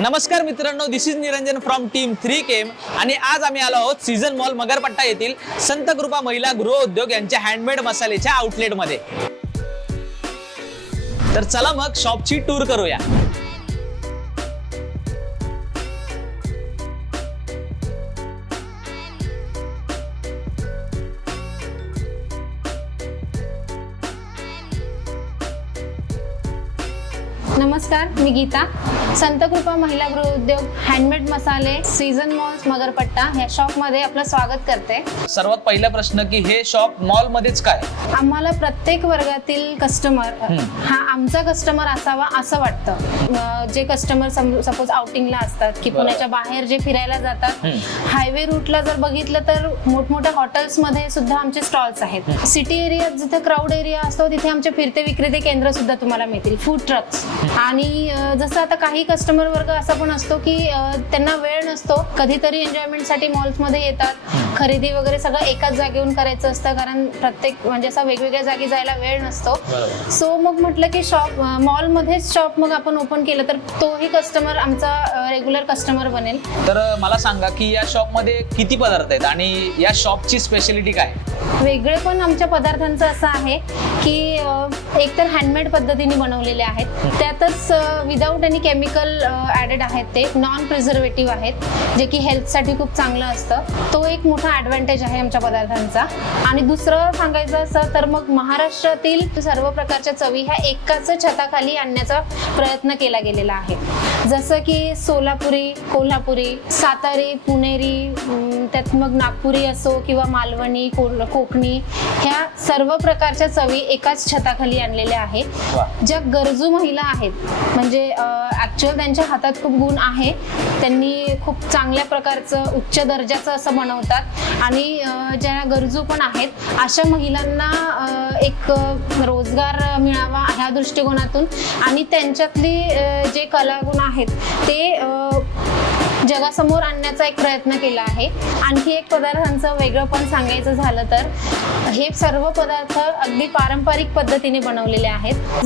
नमस्कार मित्रांनो, this is Niranjan from team 3KM आणि आज आम्ही आलो आहोत सीझन मॉल मगरपट्टा येथील संत कृपा महिला गृह उद्योग यांच्या हँडमेड मसाल्याच्या आउटलेट मध्ये। तर चला मग शॉपची टूर करूया। नमस्कार, मी गीता। संत कृपा महिला गृह उद्योग हँडमेड मसाले सीझन मॉल मगरपट्टा ह्या शॉप मध्ये आपलं स्वागत करते। सर्वात पहिला प्रश्न की हे शॉप मॉल मध्येच काय? आम्हाला प्रत्येक वर्गातील कस्टमर हा आमचा कस्टमर असावा असं वाटतं। जे कस्टमर सपोज आउटिंगला असतात की पुण्याच्या बाहेर जे फिरायला जातात, हायवे रूटला जर बघितलं तर मोठमोठ्या हॉटेल्स मध्ये सुद्धा आमचे स्टॉल्स आहेत। सिटी एरियात जिथे क्राऊड एरिया असतो तिथे आमचे फिरते विक्रेते केंद्र सुद्धा तुम्हाला मिळतील, फूड ट्रक्स। आणि जसं आता काही कस्टमर वर्ग असा पण असतो की त्यांना वेळ नसतो, कधीतरी एन्जॉयमेंटसाठी मॉल्स मध्ये येतात, खरेदी वगैरे सगळं एकाच जागेहून करायचं असतं, कारण प्रत्येक म्हणजे असा वेगवेगळ्या जागी जायला वेळ नसतो। सो मग म्हटलं की शॉप मॉल मध्येच शॉप मग आपण ओपन केलं तर तोही कस्टमर आमचा रेग्युलर कस्टमर बनेल। तर मला सांगा की या शॉप मध्ये किती पदार्थ आहेत आणि या शॉपची स्पेशालिटी काय? वेगळे पण आमच्या पदार्थांचं असं आहे की एकतर हँडमेड पद्धतीने बनवलेले आहेत, त्यातच विदाऊट एनी केमिकल ॲडेड आहेत, ते नॉन प्रिझर्वेटिव्ह आहेत, जे की हेल्थसाठी खूप चांगलं असतं। तो एक मोठा ॲडव्हान्टेज आहे आमच्या पदार्थांचा। आणि दुसरं सांगायचं असं तर मग महाराष्ट्रातील सर्व प्रकारच्या चवी ह्या एकाच छताखाली आणण्याचा प्रयत्न केला गेलेला आहे। जसं की सोलापुरी, कोल्हापुरी, सातारी, पुणेरी, त्यात मग नागपुरी असो किंवा मालवणी, कोकणी, ह्या सर्व प्रकारच्या चवी एकाच छताखाली आणलेल्या आहेत। ज्या गरजू महिला आहेत, म्हणजे ॲक्च्युअल त्यांच्या हातात खूप गुण आहे, त्यांनी खूप चांगल्या प्रकारचं उच्च दर्जाचं असं बनवतात आणि ज्या गरजू पण आहेत अशा महिलांना एक रोजगार मिळावा ह्या दृष्टिकोनातून आणि त्यांच्यातली जे कलागुण आहेत ते जगासमोर आणण्याचा एक प्रयत्न केला आहे। आणखी एक पदार्थांचं वेगळं पण सांगायचं झालं तर हे सर्व पदार्थ अगदी पारंपरिक पद्धतीने बनवलेले आहेत।